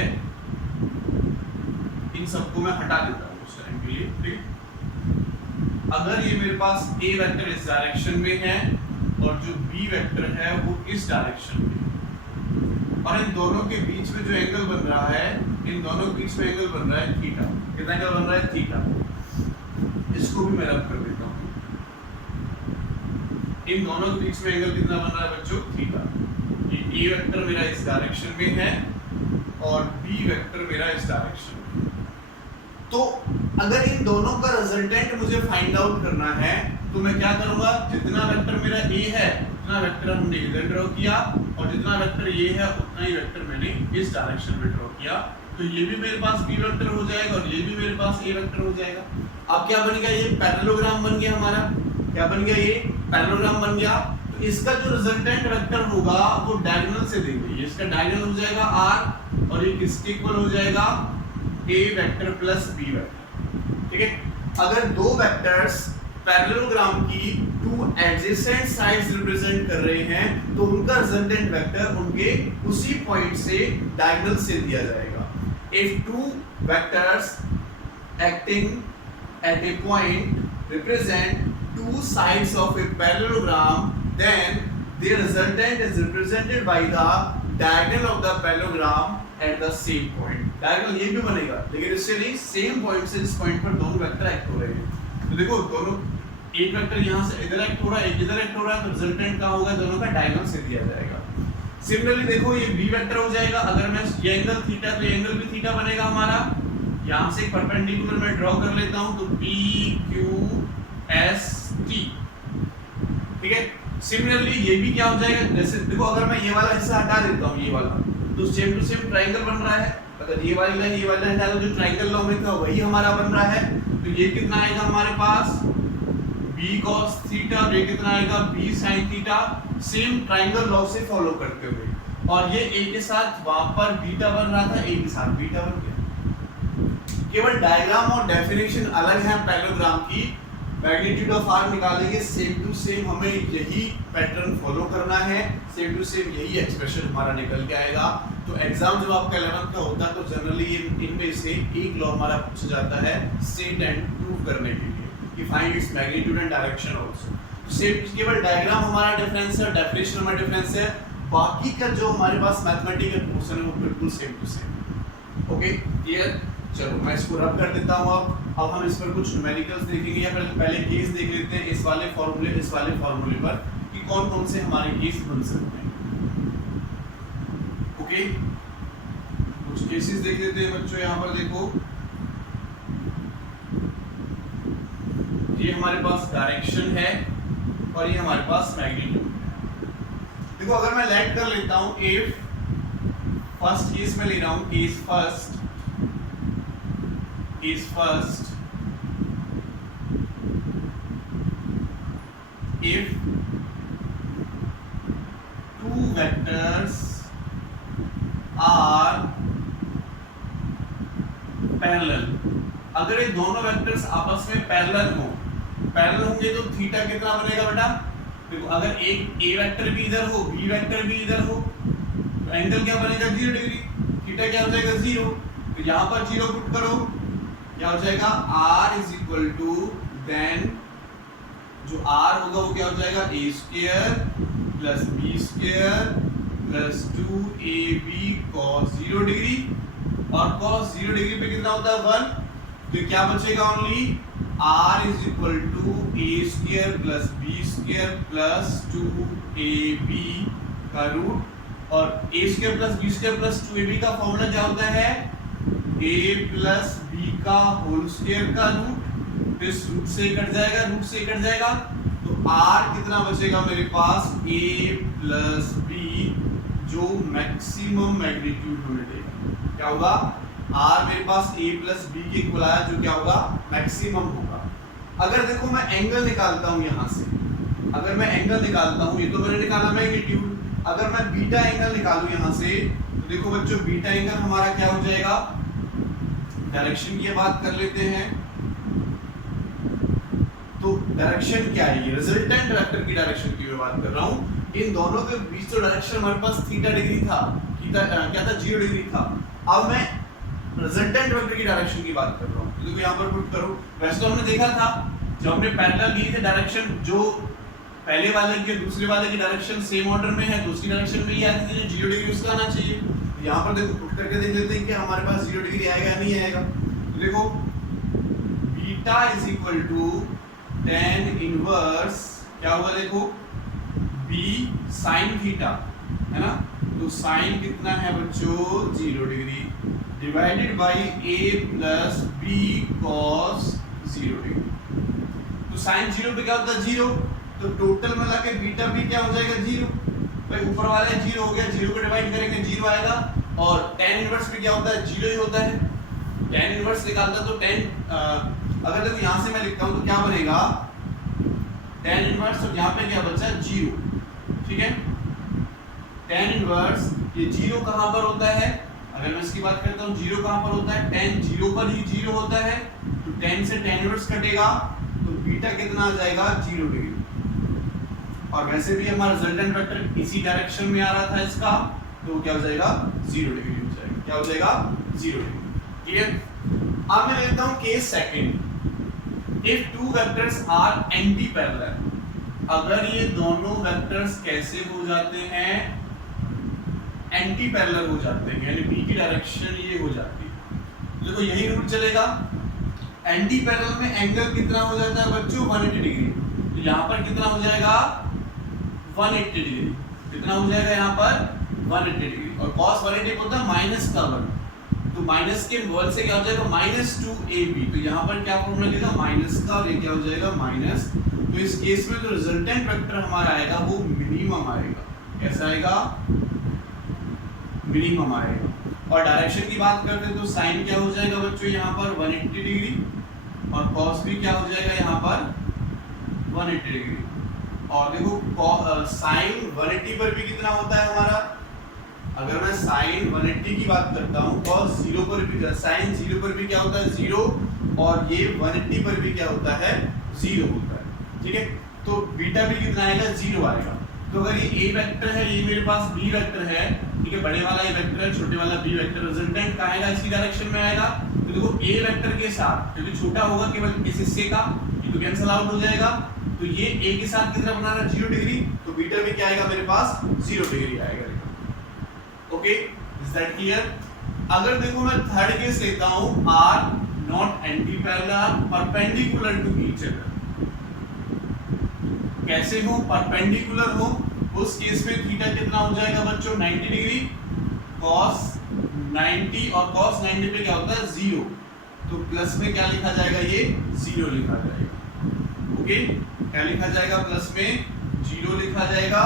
इन सबको मैं हटा देता हूं उस टाइम के लिए, ठीक। अगर ये मेरे पास a वेक्टर इस डायरेक्शन में है और जो b वेक्टर है वो इस डायरेक्शन में, और इन दोनों के बीच में जो एंगल बन रहा है, इन दोनों के बीच में एंगल बन रहा है थीटा। कितना एंगल बन रहा है? थीटा। इसको भी मैं रब कर देता हूं। इन दोनों के बीच में एंगल कितना बन रहा है बच्चों? थीटा। ये a वेक्टर मेरा इस डायरेक्शन में है और b वेक्टर मेरा इस डायरेक्शन में। तो अगर इन दोनों का रिजल्टेंट मुझे फाइंड आउट करना है तो मैं क्या करूंगा? जितना वेक्टर मेरा a है उतना वेक्टर हमने इधर ड्रॉ किया, और जितना वेक्टर a है उतना ही वेक्टर मैंने इस डायरेक्शन में ड्रॉ किया। तो ये भी मेरे पास b वेक्टर हो जाएगा और ये भी मेरे पास a वेक्टर हो जाएगा। अब क्या बन गया? ये पैरेललोग्राम बन गया हमारा। क्या बन गया? ये पैरेललोग्राम बन गया। तो इसका जो रिजल्टेंट वेक्टर होगा वो डायगोनल से देंगे। ये इसका डायगोनल हो जाएगा r, और ये किसके इक्वल हो जाएगा? a vector plus b vector, ठीक है। अगर दो वेक्टर्स पैरेललोग्राम की टू एडजेसेंट साइड्स रिप्रेजेंट कर रहे हैं तो उनका रिजल्टेंट वेक्टर उनके उसी पॉइंट से डायगोनल से दिया जाएगा। If two vectors acting at a point represent two sides of a parallelogram, then their resultant is represented by the diagonal of the parallelogram at the same point. Diagonal ये भी बनेगा, लेकिन इससे नहीं, सेम पॉइंट से जिस point पर दोनों वेक्टर एक्ट हो रहे हैं। तो देखो दोनों, एक वेक्टर यहाँ से इधर एक्ट हो रहा है, एक इधर एक्ट हो रहा है, तो रिजल्टेंट क्या होगा? दोनों का डायगोनल से दिया जाएगा। सिमिलरली देखो ये b वेक्टर हो जाएगा। अगर मैं ये एंगल थीटा, तो ये एंगल भी थीटा बनेगा हमारा। यहाँ से एक परपेंडिकुलर मैं ड्रॉ कर लेता हूँ, तो p q s t, ठीक है। सिमिलरली ये भी क्या हो जाएगा? जैसे देखो अगर मैं ये वाला हिस्सा हटा देता हूँ, ये वाला, तो सेम टू सेम ट्रायंगल बन रहा है। अगर ये वाली लाइन ये वाला हटा दो, जो ट्रायंगल लॉ में था वही हमारा बन रहा है। तो ये कितना आएगा हमारे पास? b cos थीटा, और ये कितना आएगा? b sin theta, same triangle law से फॉलो करते हुए। और ये a के साथ वहां पर बीटा बन रहा था, a के साथ बीटा बन गया। केवल डायग्राम और डेफिनेशन अलग है पैरेललोग्राम की। मैग्नीट्यूड ऑफ आर निकालेंगे, सेम टू सेम हमें यही पैटर्न फॉलो करना है, सेम टू सेम यही एक्सप्रेशन हमारा निकल के आएगा। तो एग्जाम जब आपका 11th का होता है तो जनरली इनमें से एक लॉ हमारा पूछा जाता है स्टेट एंड प्रूव करने के लिए कि find its magnitude and direction also. सिर्फ केवल डायग्राम हमारा डिफरेंस है, डेफिनेशन हमारा डिफरेंस है, बाकी का जो हमारे पास मैथमेटिकल पोर्शन है वो बिल्कुल same to same. Okay clear? चलो मैं इसको रब कर देता हूँ। अब हम इस पर कुछ न्यूमेरिकल्स देखेंगे या पहले केस देख लेते हैं इस वाले फॉर्मूले पर कि कौन कौन से हमारे केस बन सकते हैं। ओके कुछ केसेस देख लेते हैं बच्चों। यहाँ पर देखो ये हमारे पास डायरेक्शन है और ये हमारे पास मैग्नीट्यूड है। देखो अगर मैं लेट कर लेता हूँ इफ फर्स्ट केस में ले रहा हूँ, case first if two vectors are parallel, अगर ये दोनों वेक्टर्स आपस में पैरेलल होंगे तो थीटा कितना बनेगा बेटा? देखो अगर एक ए वेक्टर भी इधर हो, बी वेक्टर भी इधर हो तो एंगल क्या बनेगा? 0 डिग्री। थीटा क्या हो जाएगा? 0। तो यहाँ पर 0 पुट करो, क्या हो जाएगा? r is equal to then जो r होगा वो क्या हो जाएगा? a square plus b square plus 2ab cos 0 degree, और cos 0 डिग्री पे कितना होता है? 1। तो क्या बचेगा? Only r is equal to a square plus b square plus 2ab का रूट, और a square plus b square plus 2ab का फॉर्मूला क्या होता है? a प्लस b का होल स्क्वायर का रूट, इस रूट से कट जाएगा, तो r कितना बचेगा मेरे पास? a प्लस b जो मैक्सिमम मैग्नीट्यूड होने देगा। क्या होगा? r मेरे पास a प्लस b के इक्वल आया जो क्या होगा? मैक्सिमम होगा। अगर देखो मैं एंगल निकालता हूं यहाँ से, अगर मैं एंगल निकालता हूं, ये तो मैंने निकाला मैग्नीट्यूड, अगर मैं बीटा एंगल निकालूं यहाँ से तो देखो बच्चों बीटा एंगल हमारा क्या हो जाएगा? डायरेक्शन की बात कर लेते हैं तो डायरेक्शन क्या है? ये रिजल्टेंट वेक्टर की डायरेक्शन की मैं बात कर रहा हूँ। इन दोनों के बीच तो डायरेक्शन हमारे पास थीटा डिग्री था, क्या था? 0 डिग्री था। अब मैं रिजल्टेंट वेक्टर की डायरेक्शन की बात कर रहा हूँ, तो देखो यहाँ पर पुट करो। वैसे तो हमने देखा था जब हमने पैरेलल लिए थे डायरेक्शन, जो पहले वाले की दूसरे वाले की डायरेक्शन सेम ऑर्डर में है तो उसकी डायरेक्शन में ये आती थी, 0 डिग्री उसका आना चाहिए। यहाँ पर देखो पुट करके देख लेते हैं कि हमारे पास 0 डिग्री आएगा या नहीं आएगा। तो देखो beta is equal to tan inverse क्या होगा? देखो b sin थीटा है ना, तो sin कितना है बच्चों? 0 degree divided by a plus b cos 0 degree. तो sin 0 पे क्या होता है? 0। तो टोटल मिला के बीटा भी क्या हो जाएगा? 0। भाई ऊपर वाला 0 हो गया, 0 को डिवाइड करेंगे 0 आएगा, और tan इनवर्स पे क्या होता है? 0 ही होता है। tan इनवर्स निकालता तो tan अगर देखो यहाँ से मैं लिखता हूँ तो क्या बनेगा? tan इनवर्स, और यहाँ पे क्या बचा? 0। ठीक है, tan इनवर्स ये 0 कहाँ पर होता है? अगर मैं इसकी बात करता हूँ 0 कहाँ पर होता है? tan 0 पर ही 0 होता है, तो tan से tan इनवर्स कटेगा तो बीटा कितना आ जाएगा? 0 डिग्री। और वैसे भी हमारा रिजल्टेंट वेक्टर इसी डायरेक्शन में आ रहा था इसका, तो क्या हो जाएगा? 0 डिग्री हो जाएगा। क्या हो जाएगा? 0 डिग्री। क्लियर? अब मैं लेता हूं case second. If two vectors are anti parallel, अगर ये दोनों वेक्टर्स कैसे हो जाते हैं? एंटी पैरेलल हो जाते हैं, यानी b की डायरेक्शन ये हो जाती है। देखो यही रूल चलेगा। एंटी पैरेलल में एंगल कितना हो जाता है बच्चों? 180 डिग्री। तो यहाँ पर कितना हो जाएगा? 180 डिग्री। कितना हो जाएगा यहाँ पर? 180 डिग्री। और cos 180 होता है माइनस का 1, तो माइनस के 1 से क्या हो जाएगा? -2ab। तो यहाँ पर क्या फॉर्मूला लगेगा? माइनस का, और ये क्या हो जाएगा? माइनस। तो इस केस में जो रिजल्टेंट वेक्टर हमारा आएगा वो मिनिमम आएगा। कैसा आएगा? मिनिमम आएगा। और डायरेक्शन की बात करते हैं तो साइन क्या हो जाएगा बच्चों? यहाँ पर 180 डिग्री, और cos भी क्या हो जाएगा यहाँ पर? 180 डिग्री। और देखो साइन 180 पर भी कितना होता है हमारा? अगर मैं साइन 180 की बात करता हूँ, cos 0 पर भी, साइन 0 पर भी क्या होता है? 0, और ये 180 पर भी क्या होता है? 0 होता है। ठीक है, तो बीटा भी कितना आएगा 0 आएगा। तो अगर ये ए वेक्टर है, ये मेरे पास बी वेक्टर है, ठीक है, बड़े वाला ए वेक्टर है, छोटे वाला बी वेक्टर, रिजल्टेंट कहाँ आएगा, इसी डायरेक्शन में आएगा। तो देखो ए वेक्टर के साथ क्योंकि छोटा होगा केवल इस हिस्से का, ये तो कैंसिल आउट हो जाएगा, तो ये ए के साथ कितना बना रहा है 0 डिग्री, तो बीटा भी क्या आएगा मेरे पास 0 डिग्री आएगा। Okay, is that clear? अगर देखो मैं थर्ड केस लेता हूं, are not anti parallel perpendicular to each other. कैसे हो, परपेंडिकुलर हो, उस केस में थीटा कितना हो जाएगा बच्चों 90 डिग्री, cos 90 और cos 90 पे क्या होता है 0, तो प्लस में क्या लिखा जाएगा, ये 0 लिखा जाएगा। ओके, क्या लिखा जाएगा, प्लस में 0 लिखा जाएगा।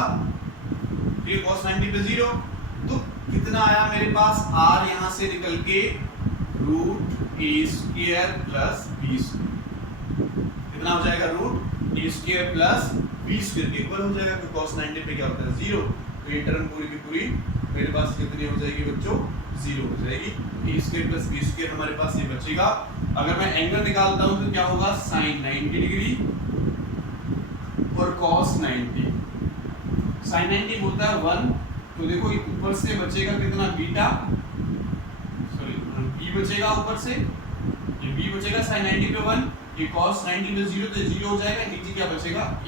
ठीक है, cos 90 पे 0, तो कितना आया मेरे पास, r यहां से निकल के रूट ए स्क्वायर प्लस बी स्क्वायर, कितना हो जाएगा रूट ए स्क्वायर प्लस बी स्क्वायर के इक्वल हो जाएगा, तो cos 90 पे क्या होता है 0, तो ये टर्म पूरी की पूरी मेरे पास कितनी हो जाएगी बच्चों 0 हो जाएगी। ए स्क्वायर प्लस बी स्क्वायर हमारे पास ये बचेगा। अगर मैं एंगल निकालता हूं तो क्या होगा, sin 90 डिग्री और cos 90, sin 90 होता है 1, तो देखो ऊपर से बचेगा कितना बीटा, सॉरी b बचेगा ऊपर से, ये b बचेगा sin 90 पे 1, ये cos 90 पे 0, तो 0 हो जाएगा, नीचे क्या बचेगा a,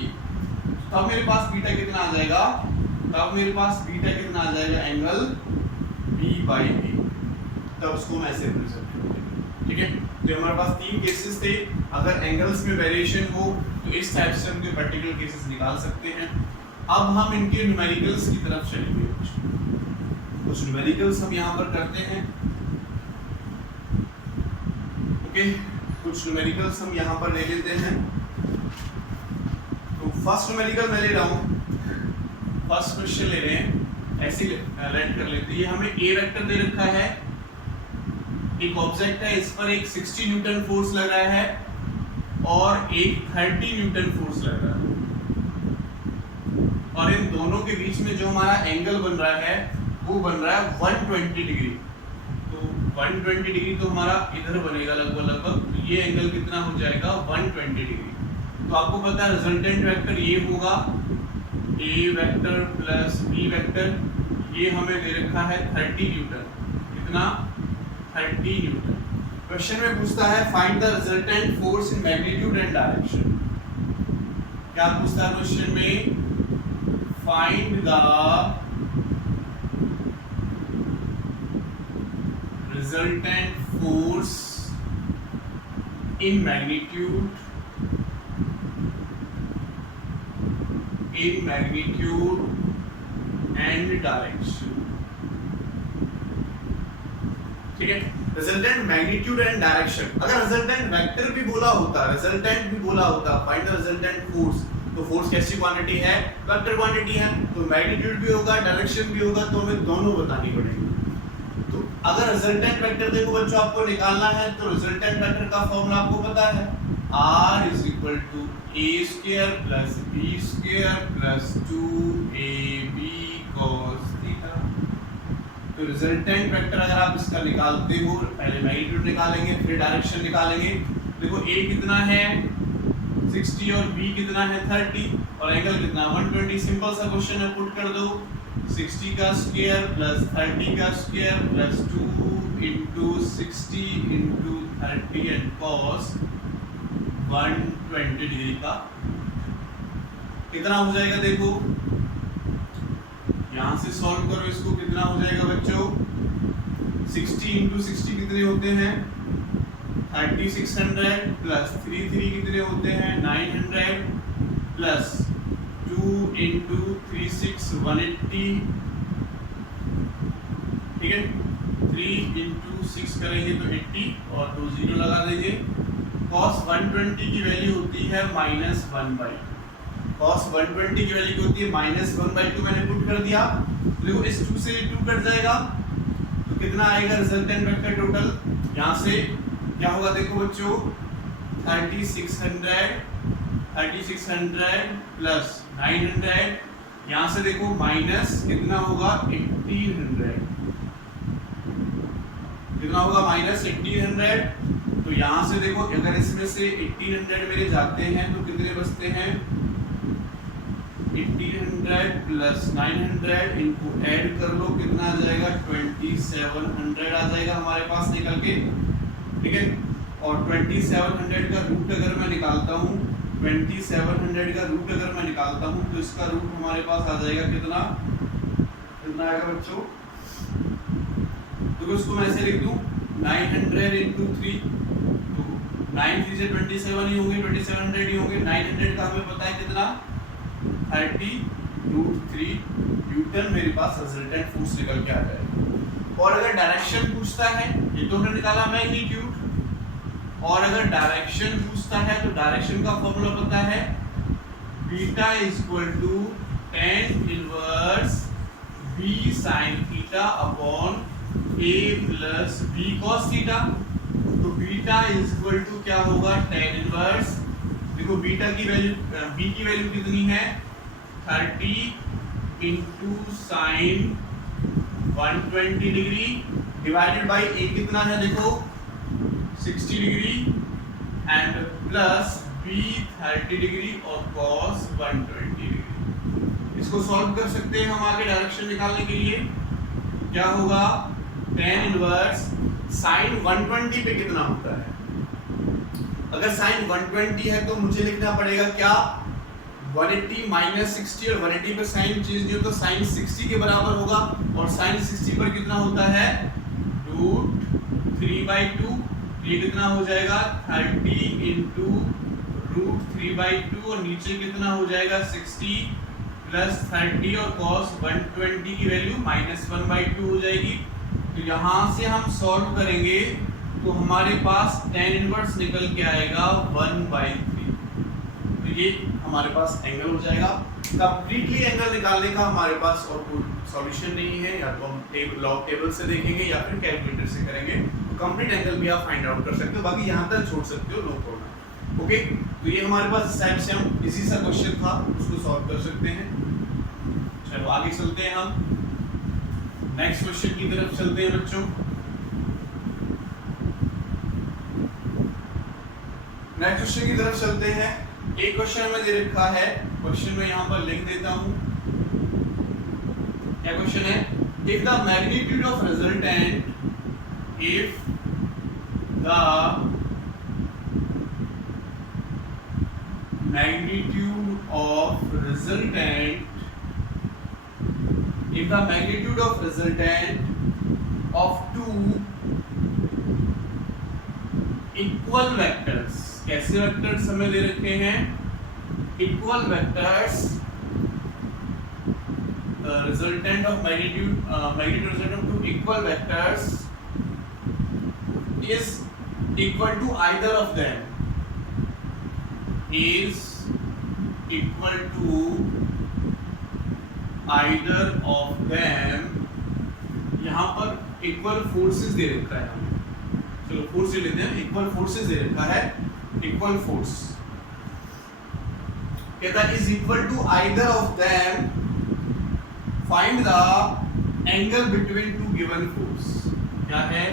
तब मेरे पास बीटा कितना आ जाएगा, तब मेरे पास बीटा कितना आ जाएगा, एंगल b/a, तब उसको मैं ऐसे रिप्रेजेंट करूंगा। ठीक है, तो हमारे पास 3 केसेस थे, अगर एंगल्स में वेरिएशन हो तो इस टाइप से हम पर्टिकुलर केसेस निकाल सकते हैं। अब हम इनके न्यूमेरिकल्स की तरफ चलेंगे, कुछ न्यूमेरिकल्स हम यहाँ पर करते हैं। ओके, कुछ न्यूमेरिकल्स हम यहाँ पर ले लेते हैं। तो फर्स्ट न्यूमेरिकल मैं ले रहा हूँ, फर्स्ट क्वेश्चन ले रहे हैं, ऐसे राइट कर लेते हैं। ये हमें ए वेक्टर दे रखा है, एक ऑब्जेक्ट है, इस पर एक 60 न्यूटन फोर्स लग रहा है और एक 30 न्यूटन फोर्स लग रहा है, और इन दोनों के बीच में जो हमारा एंगल बन रहा है वो बन रहा है 120 डिग्री। तो 120 डिग्री तो हमारा इधर बनेगा लगभग, तो ये एंगल कितना हो जाएगा 120 डिग्री। तो आपको पता है रिजल्टेंट वेक्टर ये होगा ए वेक्टर प्लस बी वेक्टर, ये हमें दे रखा है 30 न्यूटन, कितना 30 न्यूटन। क्वेश्चन में पूछता है find the resultant force in magnitude and direction. क्या पूछता है क्वेश्चन में, find the resultant force in magnitude and direction। ठीक है, रिजल्टेंट मैग्नीट्यूड एंड डायरेक्शन, अगर रिजल्टेंट वेक्टर भी बोला होता, रिजल्टेंट भी बोला होता, फाइंड द रिजल्टेंट फोर्स, तो फोर्स कैसी क्वांटिटी है, वेक्टर क्वांटिटी है, तो मैग्नीट्यूड भी होगा डायरेक्शन भी होगा, तो हमें दोनों बतानी पड़ेगी। तो अगर रिजल्टेंट वेक्टर देखो बच्चों आपको निकालना है, तो रिजल्टेंट वेक्टर का फॉर्मूला आपको पता है, r = a² + b² + 2ab cos θ। तो रिजल्टेंट वेक्टर अगर आप इसका निकालते हो, पहले मैग्नीट्यूड निकालेंगे फिर डायरेक्शन निकालेंगे। देखो a कितना है 60 और b कितना है 30 और एंगल कितना 120। सिंपल सा क्वेश्चन है, पुट कर दो 60 का स्क्वायर प्लस 30 का square plus 2 into 60 into 30 and cos 120 degree का कितना हो जाएगा, देखो यहां से सॉल्व करो इसको, कितना हो जाएगा बच्चों 60 इंटू 60 कितने होते हैं 3600 प्लस 33 कितने होते हैं 900 प्लस 2 इंटू 36 180। ठीक है, 3 इंटू 6 करेंगे तो 80 और 2 0 लगा देंगे। cos 120 की वैल्यू होती है -1/, cos 120 की वैल्यू होती है -1/2, मैंने पुट कर दिया। देखो इस 2 से 2 कट जाएगा तो कितना आएगा रिजल्टेंट वेक्टर टोटल, यहाँ से क्या होगा देखो बच्चों 3600 प्लस 900, यहाँ से देखो माइनस कितना होगा 1800, कितना होगा -1800, तो तो यहाँ से देखो अगर इसमें से 1800 मेरे जाते हैं तो कितने बचते हैं, 1800 प्लस 900 इनको ऐड कर लो, कितना आ जाएगा 2700 आ जाएगा हमारे पास निकल के, ठीक है। और 2700 का रूट अगर मैं निकालता हूँ, 2700 का रूट अगर मैं निकालता हूँ तो इसका रूट हमारे पास आ जाएगा कितना, कितना आएगा बच्चों, तो इसको मैं ऐसे लिख दूं 900 into 3, तो 9 3 से 27 ही होंगे, 2700 ही होंगे। 900 का हमें पता है कितना 30√3 न्यूटन मेरे पास रिजल्टेंट फोर्स निकल के आ जाएगा। और अगर डायरेक्शन पूछता है, ये तो हमने निकाला मैग्नीट्यूड, और अगर डायरेक्शन पूछता है तो डायरेक्शन का फॉर्मूला पता है, beta equal to tan inverse b sin theta upon a plus b cos theta. तो बीटा इक्वल टू क्या होगा, tan इनवर्स, देखो बीटा की वैल्यू, b की वैल्यू कितनी है 30 into sine 120 degree divided by a कितना है देखो 60 degree and plus b 30 degree और cos 120 डिग्री। इसको सॉल्व कर सकते हैं हम आगे डायरेक्शन निकालने के लिए। क्या होगा, tan इनवर्स sin 120 पे कितना होता है, अगर sin 120 है तो मुझे लिखना पड़ेगा क्या 180 माइनस 60, और 180 पे साइन चेंज नहीं हो तो sin 60 के बराबर होगा, और sin 60 पर कितना होता है √3/2, ये कितना हो जाएगा 30 इंटू √3/2, और नीचे कितना हो जाएगा 60 प्लस 30 और cos 120 की वैल्यू -1/2 हो जाएगी। तो यहाँ से हम सॉल्व करेंगे तो हमारे पास tan इनवर्स निकल के आएगा 1/3। तो ये हमारे पास एंगल हो जाएगा। कंप्लीटली एंगल निकालने का हमारे पास और कोई सॉल्यूशन नहीं है, या तो हम लॉग टेबल से देखेंगे या फिर कैलकुलेटर से करेंगे। तो कंप्लीट एंगल भी आप फाइंड आउट कर सकते हो, बाकी यहाँ तक छोड़ सकते हो, नो प्रॉब्लम। ओके, तो ये हमारे पास इस टाइप से हम इसी सा क्वेश्चन था, उसको सॉल्व कर सकते हैं। चलो आगे चलते हैं, हम नेक्स्ट क्वेश्चन की तरफ चलते हैं बच्चों। नेक्स्ट क्वेश्चन की तरफ चलते हैं। एक क्वेश्चन में दे रखा है, क्वेश्चन में यहाँ पर लिख देता हूँ। क्या क्वेश्चन है, if the magnitude of resultant, if the magnitude of resultant, if the magnitude of resultant of two equal vectors, कैसे वेक्टर्स हमें दे रखे हैं, equal vectors, resultant of magnitude resultant of two equal vectors is equal to either of them, is equal to either of them। यहाँ पर equal forces दे रखा है, चलो force ले लेते हैं। इक्वल फोर्सेस दे रखा है, इक्वल फोर्स कहता है is equal to either of them, find the angle between two given force. क्या है,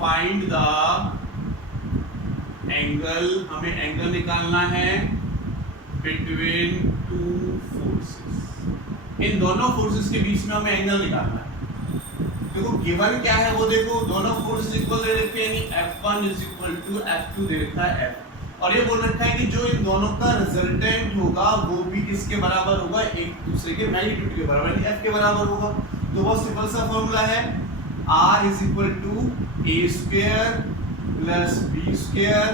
फाइंड द एंगल, हमें एंगल निकालना है बिटवीन टू फोर्सेस, इन दोनों फोर्सेस के बीच में हमें एंगल निकालना है। देखो गिवन क्या है वो देखो, दोनों फोर्सेस इक्वल दे रखे हैं, यानी F1 is equal to F2 दे रखा है F, और ये बोल रखा है कि जो इन दोनों का रिजल्टेंट होगा वो भी किसके बराबर होगा, एक दूसरे के मैग्नीट्यूड के बराबर, यानी F के बराबर होगा। तो बहुत सिंपल सा फॉर्मूला है, R is equal to a square plus b square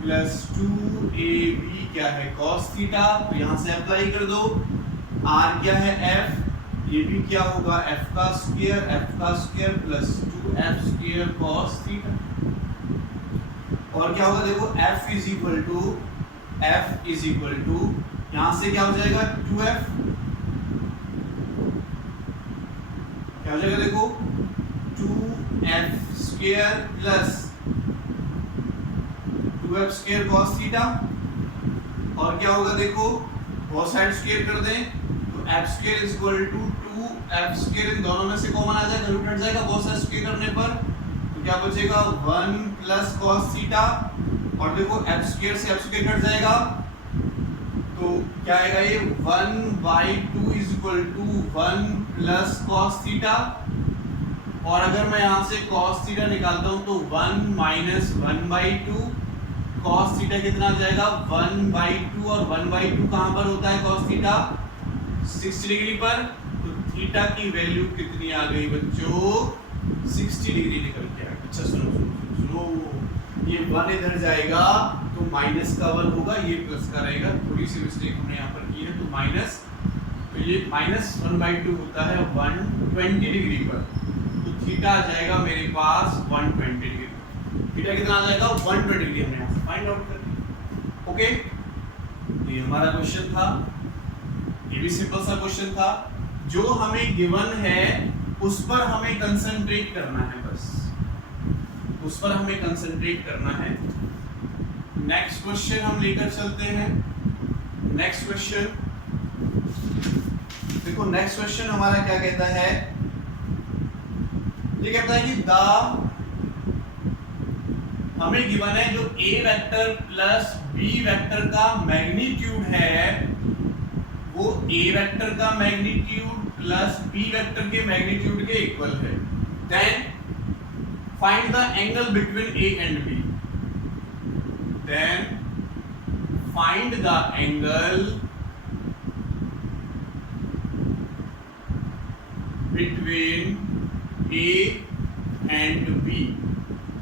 plus 2ab क्या है cos थीटा। तो यहाँ से अप्लाई कर दो, r क्या है f, ये भी क्या होगा f का square plus 2f square cos theta. और क्या होगा देखो f इज इक्वल टू यहाँ से क्या हो जाएगा 2f, क्या हो जाएगा देखो 2f square plus 2f square cos theta. और क्या होगा देखो बहुत साइड स्क्वायर कर दें तो f square equal to 2f square, इन दोनों में से कॉमन आ जाएगा, रूट हट जाएगा बहुत साइड स्क्वायर करने पर। तो क्या बचेगा 1 प्लस कॉस थीटा, और देखो एफ स्क्वायर से एफ स्क्वायर कट जाएगा तो क्या आएगा ये 1/2 is equal to 1 plus cos theta, और अगर मैं यहां से cos थीटा निकालता हूं तो 1 माइनस 1/2, cos थीटा कितना आ जाएगा 1/2, और 1/2 कहां पर होता है cos थीटा 60 डिग्री पर, तो थीटा की वैल्यू कितनी आ गई बच्चों 60 डिग्री निकल के आएगा। अच्छा सुनो सुनो सुनो, ये 1 इधर जाएगा तो माइनस का 1 होगा, ये प्लस का रहेगा, थोड़ी सी मिस्टेक हमने यहाँ पर की है, तो माइनस, तो ये माइनस 1/2 होता है 120 डिग्री पर, तो थीटा आ जाएगा मेरे पास 120 डिग्री। थीटा कितना आ जाएगा 120 डिग्री, हमने यहाँ से फाइंड आउट कर लिया। ओके, ये हमारा क्वेश्चन था, ये भी सिंपल सा क्वेश्चन था, जो हमें गिवन है उस पर हमें कंसंट्रेट करना है, बस उस पर हमें कंसंट्रेट करना है। नेक्स्ट क्वेश्चन हम लेकर चलते हैं। नेक्स्ट क्वेश्चन देखो, नेक्स्ट क्वेश्चन हमारा क्या कहता है, ये कहता है कि हमें गिवन है जो a vector plus b vector का मैग्नीट्यूड है वो a वेक्टर का मैग्नीट्यूड प्लस b वेक्टर के मैग्नीट्यूड के इक्वल है। Then find the angle between a and b। Then find the angle between a and b।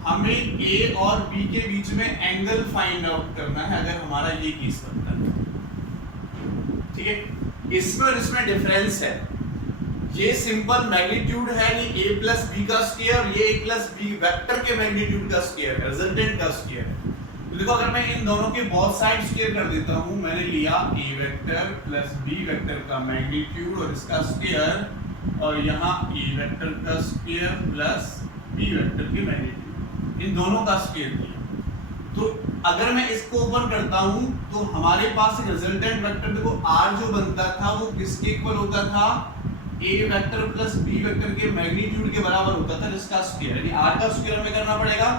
हमें a और b के बीच में एंगल फाइंड आउट करना है अगर हमारा ये केस बनता है, ठीक है। इसमें और इसमें डिफरेंस है, ये सिंपल मैग्नीट्यूड है नहीं a प्लस b का स्क्वायर, ये a प्लस b वेक्टर के मैग्नीट्यूड का स्क्वायर है, रिजल्टेंट का स्क्वायर है। तो देखो अगर मैं इन दोनों के बोथ साइड स्क्वायर कर देता हूं, मैंने लिया a vector plus b vector का मैग्नीट्यूड और इसका स्क्वायर, और यहाँ a वेक्टर का स्क्वायर प्लस b वेक्टर के मैग्नीट्यूड, इन दोनों का स्क्वायर किया। तो अगर मैं इसको ओपन करता हूं तो हमारे पास रिजल्टेंट वेक्टर देखो r जो बनता था वो किसके इक्वल होता था, a vector plus b vector के मैग्नीट्यूड के बराबर होता था, जिसका स्क्वायर यानी r का स्क्वायर हमें करना पड़ेगा।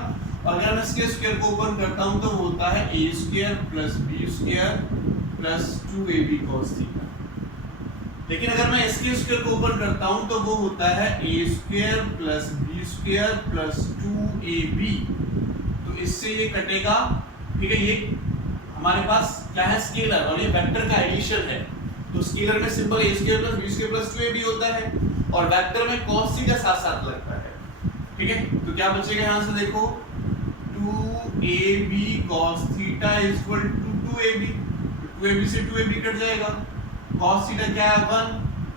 और अगर मैं इसके स्क्वायर को ओपन करता हूं तो वो होता है a square plus b square plus 2ab cos theta. लेकिन अगर मैं इसके स्क्वायर को ओपन करता हूं तो वो होता है a square plus b square plus 2ab, तो इससे ये कटेगा, ठीक है। ये हमारे पास क्या है स्केलर, और ये वेक्टर का एडिशन है, तो स्केलर में simple a square plus b square plus 2ab होता है, और वेक्टर में cos थीटा साथ साथ लगता है, ठीक है। तो क्या बचेगा यहां से देखो 2ab cos theta is equal to 2ab, 2ab से 2ab कट जाएगा, cos थीटा क्या है 1,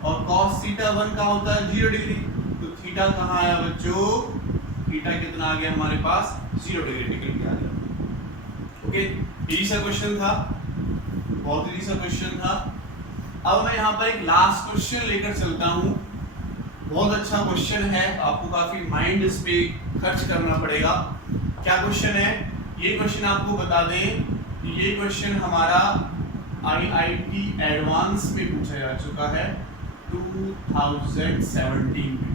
और cos थीटा 1 का होता है 0 डिग्री, तो थीटा कहाँ आया बच्चों, थीटा कितना आ गया हमारे पास 0 डिग्री निकल के आ गया। ओके, इजी सा क्वेश्चन था, बहुत इजी सा क्वेश्चन था। अब मैं यहाँ पर एक लास्ट क्वेश्चन लेकर चलता हूँ, बहुत अच्छा क्वेश्चन है, आपको काफी माइंड इस पे खर्च करना पड़ेगा। क्या क्वेश्चन है, ये क्वेश्चन आपको बता दें, ये क्वेश्चन हमारा IIT एडवांस में पूछा जा चुका है 2017 में,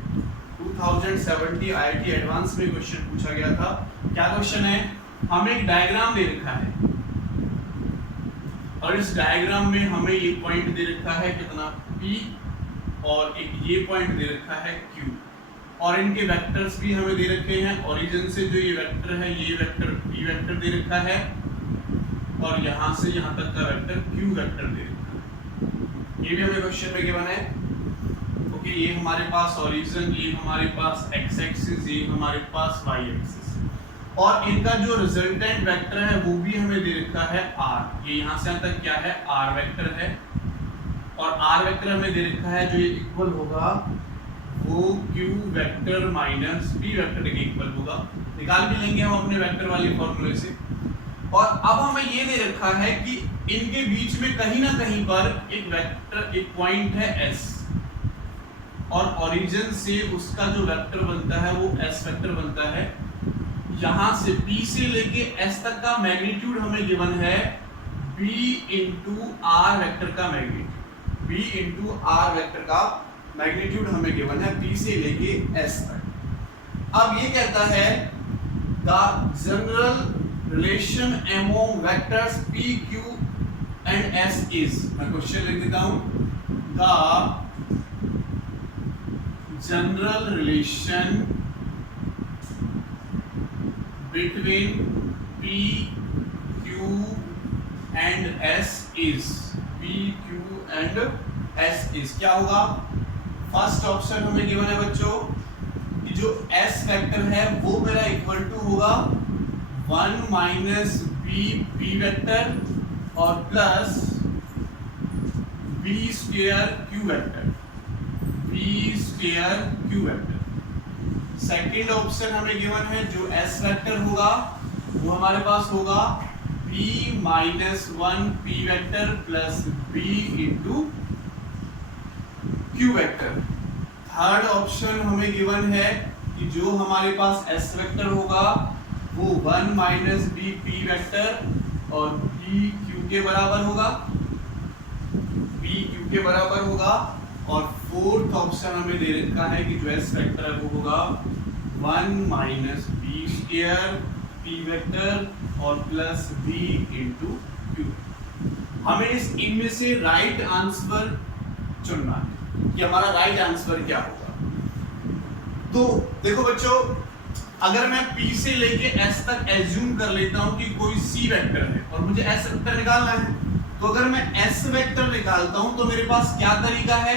2070 IIT एडवांस में क्वेश्चन पूछा गया था। क्या क्वेश्चन है, हमें एक डायग्राम दे रखा है, और इस डायग्राम में हमें ये पॉइंट दे रखा है कितना P, और एक ये पॉइंट दे रखा है Q, और इनके वेक्टर्स भी हमें दे रखे हैं। ओरिजिन से जो ये वेक्टर है, ये वेक्टर P वेक्टर दे रखा है, और यहाँ से यहाँ तक का वेक्टर Q वेक्टर दे रखा है। ये भी हमें क्वेश्चन में गिवन है। ओके, ये हमारे पास ओरिजिन, ये हमारे पास x एक्सिस, ये हमारे पास y एक्सिस, और इनका जो रिजल्टेंट वेक्टर है वो भी हमें दे रखा है r। ये यहाँ से यहाँ तक क्या है r वेक्टर है, और r वेक्टर हमें दे रखा है जो ये इक्वल होगा वो q vector minus p vector के इक्वल होगा। निकाल भी लेंगे हम अपने वेक्टर वाले फॉर्मूले से। और अब हमें ये दे रखा है कि इनके बीच में कहीं ना कहीं पर एक वेक्टर, एक पॉइंट है s, और ओरिजिन से उसका जो वेक्टर बनता है वो s वेक्टर बनता है। यहाँ से P से लेके S तक का मैग्नीट्यूड हमें गिवन है B इंटू R वेक्टर का magnitude, B into R vector का मैग्नीट्यूड हमें गिवन है P से लेके S तक। अब ये कहता है the general relation among vectors p q and s is, मैं क्वेश्चन लिख देता हूं, the general relation between p q and s is, p q and s is क्या होगा? फर्स्ट ऑप्शन हमें गिवन है बच्चों कि जो s वेक्टर है वो मेरा इक्वल टू होगा 1 माइनस b p वेक्टर और plus b square q vector, b square q vector. Second option हमें गिवन है जो s वेक्टर होगा वो हमारे पास होगा b minus 1 p vector plus b into q vector. Third option हमें गिवन है कि जो हमारे पास s वेक्टर होगा वो 1 माइनस b p वेक्टर और b q के बराबर होगा, b q के बराबर होगा। और फोर्थ ऑप्शन हमें दे रखा है कि जो s वेक्टर है वो होगा 1 minus b square p vector और प्लस b इंटू q। हमें इस इनमें से राइट आंसर चुनना है कि हमारा राइट आंसर क्या होगा। तो देखो बच्चों, अगर मैं p से लेके s तक एज्यूम कर लेता हूं कि कोई c वेक्टर है और मुझे s वेक्टर निकालना है, तो अगर मैं s वेक्टर निकालता हूं तो मेरे पास क्या तरीका है?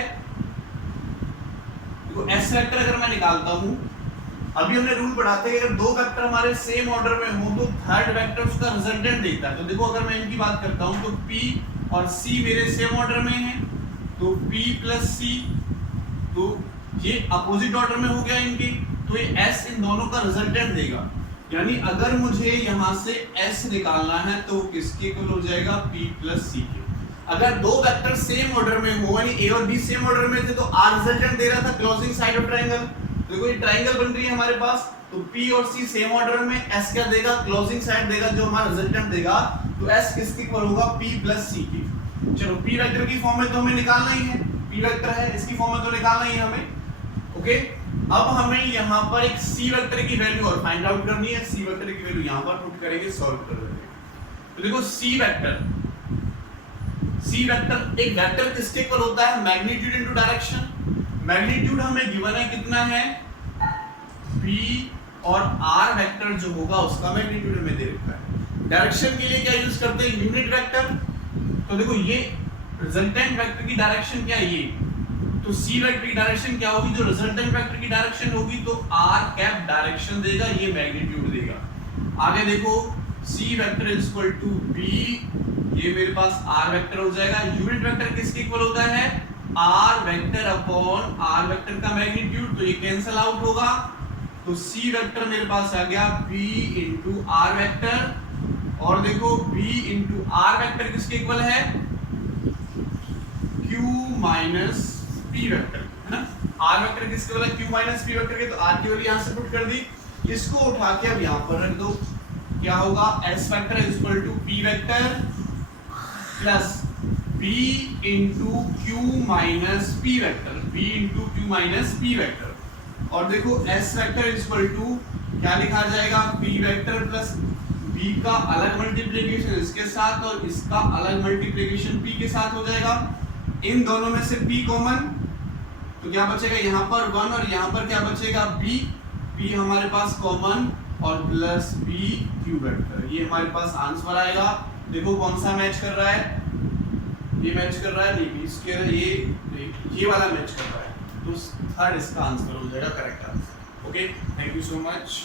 देखो s वेक्टर अगर मैं निकालता हूं, अभी हमने रूल पढ़ा था कि अगर दो वेक्टर हमारे सेम ऑर्डर में हो तो थर्ड वेक्टर उसका रिजल्टेंट देता है। तो देखो अगर मैं इनकी बात करता हूं तो p और c मेरे सेम ऑर्डर में हैं, तो p प्लस c, तो ये अपोजिट ऑर्डर में हो गया इनके, तो ये s इन दोनों का रिजल्टेंट देगा। यानी अगर मुझे यहां से s निकालना है तो किसके इक्वल हो जाएगा? p प्लस c के। अगर दो वेक्टर सेम ऑर्डर में हो, यानी a और b सेम ऑर्डर में थे, तो r रिजल्टेंट दे रहा था क्लोजिंग साइड ऑफ ट्रायंगल। देखो ये ट्रायंगल बन रही है हमारे पास, तो p और c सेम ऑर्डर में, s क्या देगा? क्लोजिंग साइड देगा जो हमारा रिजल्टेंट देगा। तो s किसके इक्वल होगा? p प्लस c के। चलो p वेक्टर की फॉर्म में तो हमें निकालना ही है, p वेक्टर है इसकी फॉर्म में तो निकालना ही है हमें। ओके, अब हमें यहाँ पर एक c वेक्टर की वैल्यू और फाइंड आउट करनी है। c वेक्टर की वैल्यू यहाँ पर पुट करेंगे, सॉल्व कर देंगे। तो देखो c वेक्टर एक वेक्टर किसके इक्वल होता है? Magnitude into direction. मैग्नीट्यूड हमें गिवन है कितना है? b और r वेक्टर जो होगा उसका मैग्नीट्यूड हमें दे रखा है। डायरेक्शन के लिए क्या यूज करते हैं? Unit vector. तो देखो ये रिजल्टेंट वेक्टर की डायरेक्शन क्या है? ये तो c वेक्टर की डायरेक्शन क्या होगी? जो रिजल्टेंट वेक्टर की डायरेक्शन होगी तो r कैप डायरेक्शन देगा, ये मैग्नीट्यूड देगा। आगे देखो c vector is equal to b, ये मेरे पास r वेक्टर हो जाएगा। यूनिट वेक्टर किसके इक्वल होता है? r vector upon r vector का मैग्नीट्यूड, तो ये कैंसिल आउट होगा। तो c वेक्टर मेरे पास आ गया b इंटू r वेक्टर, और देखो b इंटू r वेक्टर किसके इक्वल है? q माइनस p वेक्टर, है ना। r वेक्टर किसके इक्वल है? q माइनस p वेक्टर के, तो r की वैल्यू यहां से पुट कर दी। इसको उठा के अब यहां पर रख दो, क्या होगा? s vector is equal to p vector plus b into q minus p vector, b into q minus p vector. और देखो s vector is equal to क्या लिखा जाएगा? p वेक्टर प्लस b का अलग मल्टीप्लिकेशन इसके साथ और इसका अलग मल्टीप्लिकेशन p के साथ हो जाएगा। इन दोनों में से p कॉमन, तो क्या बचेगा? यहाँ पर 1 और यहाँ पर क्या बचेगा? b। p हमारे पास कॉमन और प्लस b q वेक्टर, ये हमारे पास आंसर आएगा। देखो कौन सा मैच कर रहा है? ये मैच कर रहा है, नहीं b स्क्वायर, ये वाला मैच कर रहा है। तो थर्ड इसका आंसर हो जाएगा, correct answer. Okay, thank you so much.